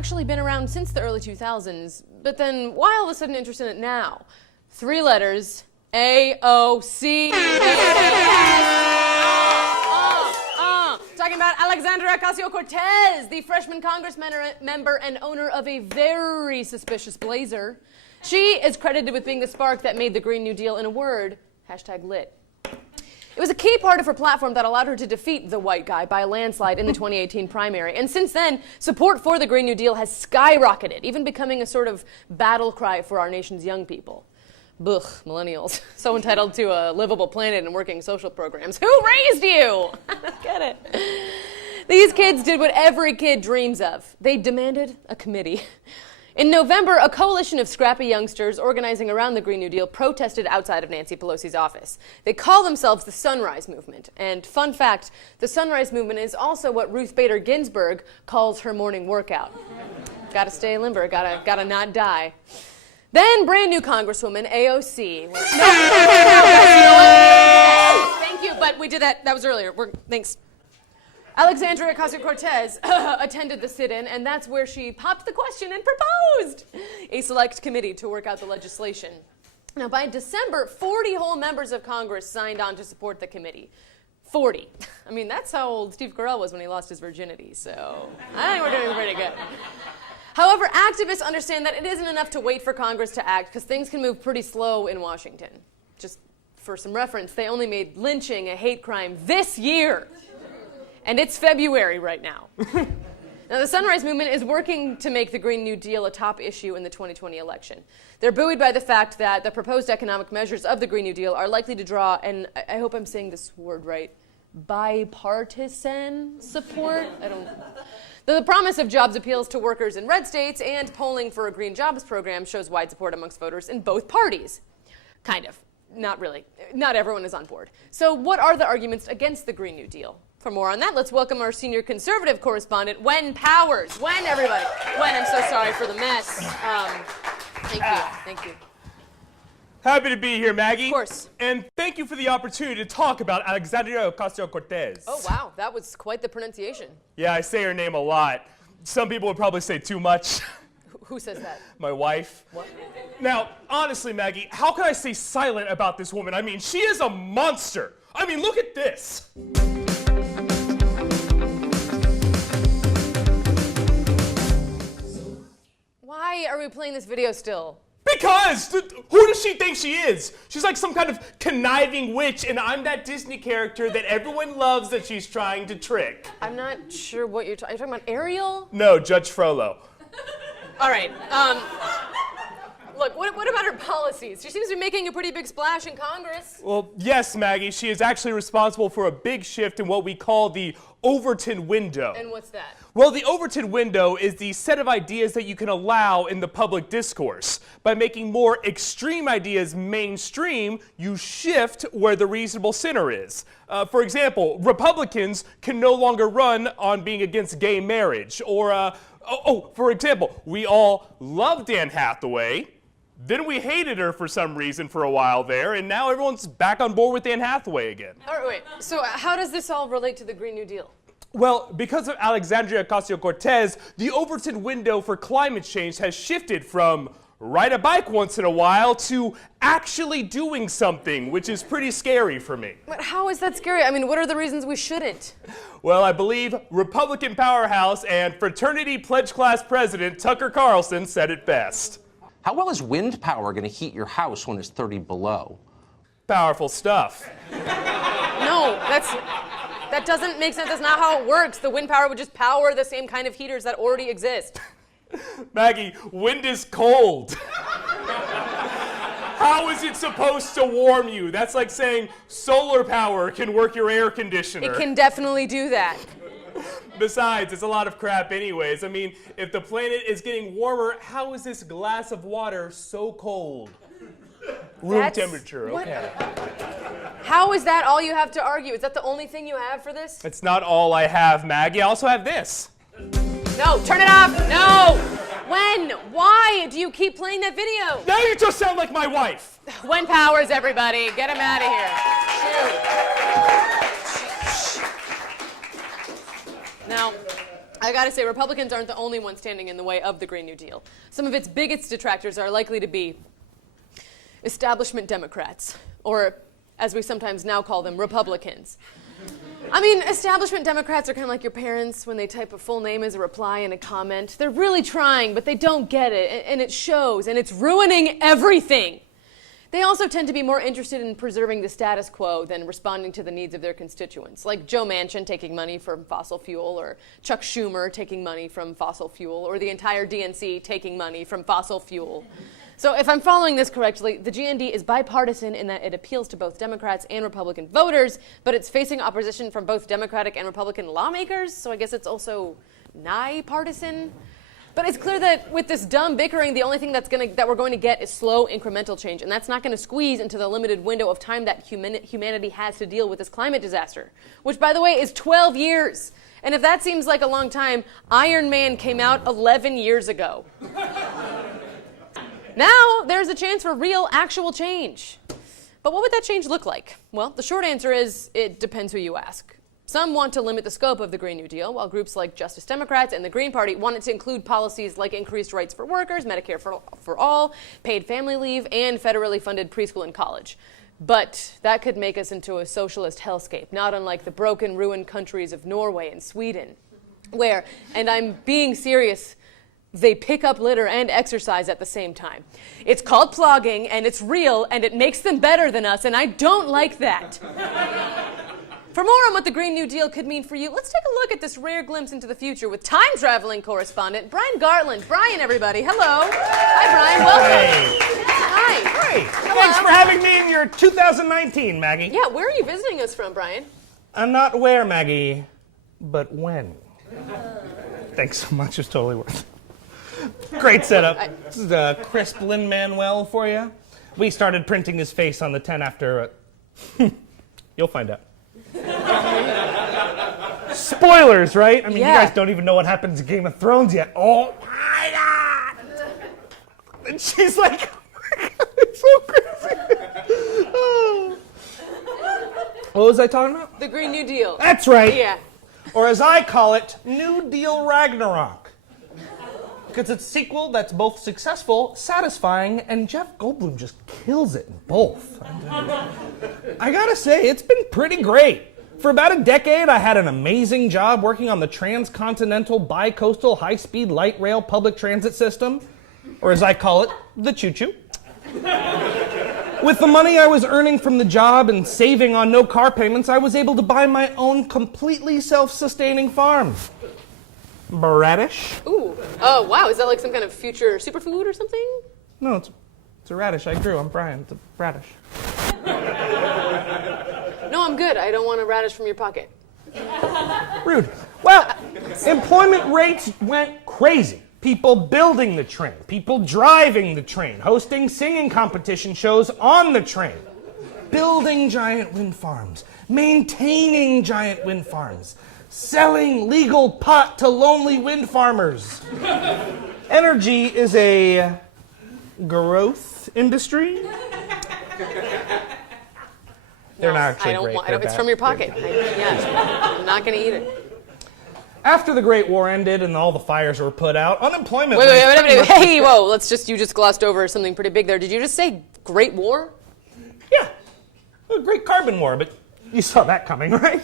actually been around since the early 2000s, but then why all of a sudden interested in it now? 3 letters, AOC. Talking about Alexandria Ocasio-Cortez, the freshman Congress member and owner of a very suspicious blazer. She is credited with being the spark that made the Green New Deal, in a word, #lit. It was a key part of her platform that allowed her to defeat the white guy by a landslide in the 2018 primary. And since then, support for the Green New Deal has skyrocketed, even becoming a sort of battle cry for our nation's young people. Ugh, millennials. So entitled to a livable planet and working social programs. Who raised you? Get it. These kids did what every kid dreams of. They demanded a committee. In November, a coalition of scrappy youngsters organizing around the Green New Deal protested outside of Nancy Pelosi's office. They call themselves the Sunrise Movement. And fun fact, the Sunrise Movement is also what Ruth Bader Ginsburg calls her morning workout. Gotta stay limber, gotta not die. Then brand new Congresswoman AOC. Thank you, but we did that was earlier. Thanks. Alexandria OcasioCortez attended the sit-in, and that's where she popped the question and proposed a select committee to work out the legislation. Now, by December, 40 whole members of Congress signed on to support the committee. 40. I mean, that's how old Steve Carell was when he lost his virginity, so I think we're doing pretty good. However, activists understand that it isn't enough to wait for Congress to act, because things can move pretty slow in Washington. Just for some reference, they only made lynching a hate crime this year. And it's February right now. Now, the Sunrise Movement is working to make the Green New Deal a top issue in the 2020 election. They're buoyed by the fact that the proposed economic measures of the Green New Deal are likely to draw, and I hope I'm saying this word right, bipartisan support? The promise of jobs appeals to workers in red states, and polling for a green jobs program shows wide support amongst voters in both parties. Kind of. Not really. Not everyone is on board. So what are the arguments against the Green New Deal? For more on that, let's welcome our senior conservative correspondent, Wen Powers. Wen, everybody. Wen, I'm so sorry for the mess. Thank you. Happy to be here, Maggie. Of course. And thank you for the opportunity to talk about Alexandria Ocasio-Cortez. Oh, wow. That was quite the pronunciation. Yeah, I say her name a lot. Some people would probably say too much. Who says that? My wife. What? Now, honestly, Maggie, how can I stay silent about this woman? I mean, she is a monster. I mean, look at this. Why are we playing this video still? Because! Who does she think she is? She's like some kind of conniving witch, and I'm that Disney character that everyone loves that she's trying to trick. I'm not sure what you're talking about. Ariel? No, Judge Frollo. All right. Look, what about her policies? She seems to be making a pretty big splash in Congress. Well, yes, Maggie. She is actually responsible for a big shift in what we call the Overton window. And what's that? Well, the Overton window is the set of ideas that you can allow in the public discourse. By making more extreme ideas mainstream, you shift where the reasonable center is. For example, Republicans can no longer run on being against gay marriage. Or, for example, we all loved Anne Hathaway. Then we hated her for some reason for a while there, and now everyone's back on board with Anne Hathaway again. All right, wait. So how does this all relate to the Green New Deal? Well, because of Alexandria Ocasio-Cortez, the Overton window for climate change has shifted from ride a bike once in a while to actually doing something, which is pretty scary for me. But how is that scary? I mean, what are the reasons we shouldn't? Well, I believe Republican powerhouse and fraternity pledge class president Tucker Carlson said it best. How well is wind power going to heat your house when it's 30 below? Powerful stuff. No, that doesn't make sense. That's not how it works. The wind power would just power the same kind of heaters that already exist. Maggie, wind is cold. How is it supposed to warm you? That's like saying solar power can work your air conditioner. It can definitely do that. Besides, it's a lot of crap anyways. I mean, if the planet is getting warmer, how is this glass of water so cold? Room temperature, okay. How is that all you have to argue? Is that the only thing you have for this? It's not all I have, Maggie. I also have this. No, turn it off. No. When? Why do you keep playing that video? Now you just sound like my wife. Wen Powers, everybody. Get him out of here. Shoot. Now, I gotta say, Republicans aren't the only ones standing in the way of the Green New Deal. Some of its biggest detractors are likely to be establishment Democrats, or as we sometimes now call them, Republicans. I mean, establishment Democrats are kind of like your parents when they type a full name as a reply in a comment. They're really trying, but they don't get it, and it shows, and it's ruining everything. They also tend to be more interested in preserving the status quo than responding to the needs of their constituents, like Joe Manchin taking money from fossil fuel, or Chuck Schumer taking money from fossil fuel, or the entire DNC taking money from fossil fuel. So if I'm following this correctly, the GND is bipartisan in that it appeals to both Democrats and Republican voters, but it's facing opposition from both Democratic and Republican lawmakers, so I guess it's also nigh-partisan. But it's clear that with this dumb bickering, the only thing that we're going to get is slow, incremental change, and that's not going to squeeze into the limited window of time that humanity has to deal with this climate disaster, which, by the way, is 12 years. And if that seems like a long time, Iron Man came out 11 years ago. Now, there's a chance for real, actual change. But what would that change look like? Well, the short answer is it depends who you ask. Some want to limit the scope of the Green New Deal, while groups like Justice Democrats and the Green Party want it to include policies like increased rights for workers, Medicare for all, paid family leave, and federally funded preschool and college. But that could make us into a socialist hellscape, not unlike the broken, ruined countries of Norway and Sweden, where, and I'm being serious, they pick up litter and exercise at the same time. It's called plogging, and it's real, and it makes them better than us, and I don't like that. For more on what the Green New Deal could mean for you, let's take a look at this rare glimpse into the future with time-traveling correspondent Brian Gartland. Brian, everybody, hello. Hi, Brian, welcome. Hey. Hi. Great. Hello. Thanks for having me in your 2019, Maggie. Yeah, where are you visiting us from, Brian? I'm not where, Maggie, but when. Thanks so much. It's totally worth it. Great setup. This is a crisp Lin-Manuel for you. We started printing his face on the 10 after... You'll find out. Spoilers, right? I mean, Yeah. You guys don't even know what happens in Game of Thrones yet. Oh my God! And she's like, oh my God, it's so crazy. Oh. What was I talking about? The Green New Deal. That's right. Yeah. Or as I call it, New Deal Ragnarok. Because it's a sequel that's both successful, satisfying, and Jeff Goldblum just kills it in both. I gotta say, it's been pretty great. For about a decade, I had an amazing job working on the transcontinental bi-coastal high-speed light rail public transit system, or as I call it, the choo-choo. With the money I was earning from the job and saving on no car payments, I was able to buy my own completely self-sustaining farm. Radish? Ooh. Oh, wow. Is that like some kind of future superfood or something? No, it's a radish I grew. I'm Brian. It's a radish. No, I'm good. I don't want a radish from your pocket. Rude. Well, employment rates went crazy. People building the train, people driving the train, hosting singing competition shows on the train, building giant wind farms, maintaining giant wind farms, selling legal pot to lonely wind farmers. Energy is a growth industry. They're not actually great. It's from your pocket. I'm not going to eat it. After the Great War ended and all the fires were put out, unemployment... Wait. Hey, whoa. You just glossed over something pretty big there. Did you just say Great War? Yeah. A Great Carbon War, but you saw that coming, right?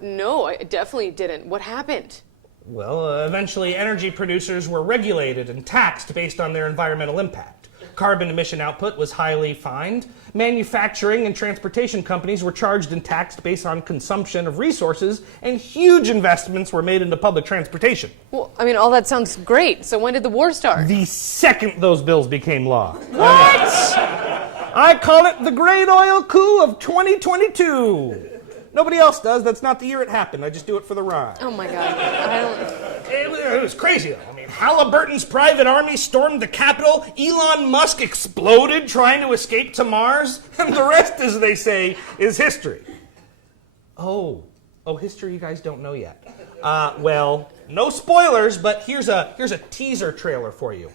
No, I definitely didn't. What happened? Well, eventually energy producers were regulated and taxed based on their environmental impact. Carbon emission output was highly fined. Manufacturing and transportation companies were charged and taxed based on consumption of resources, and huge investments were made into public transportation. Well, I mean, all that sounds great. So when did the war start? The second those bills became law. What? I call it the Great Oil Coup of 2022. Nobody else does. That's not the year it happened. I just do it for the rhyme. Oh, my God. It was crazy, though. I mean, Halliburton's private army stormed the Capitol. Elon Musk exploded trying to escape to Mars. And the rest, as they say, is history. Oh, history you guys don't know yet. Well, no spoilers, but here's a teaser trailer for you.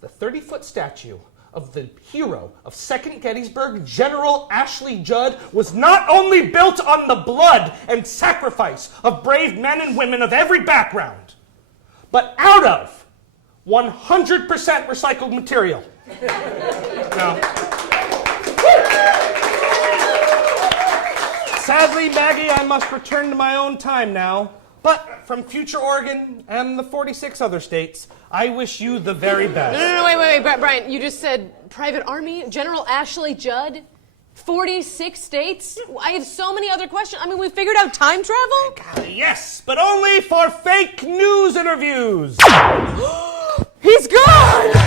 The 30-foot statue of the hero of Second Gettysburg, General Ashley Judd, was not only built on the blood and sacrifice of brave men and women of every background, but out of 100% recycled material. Now, sadly, Maggie, I must return to my own time now. But from future Oregon and the 46 other states, I wish you the very best. No, wait, Brian. You just said Private Army? General Ashley Judd? 46 states? I have so many other questions. I mean, we figured out time travel? Yes, but only for fake news interviews. He's gone!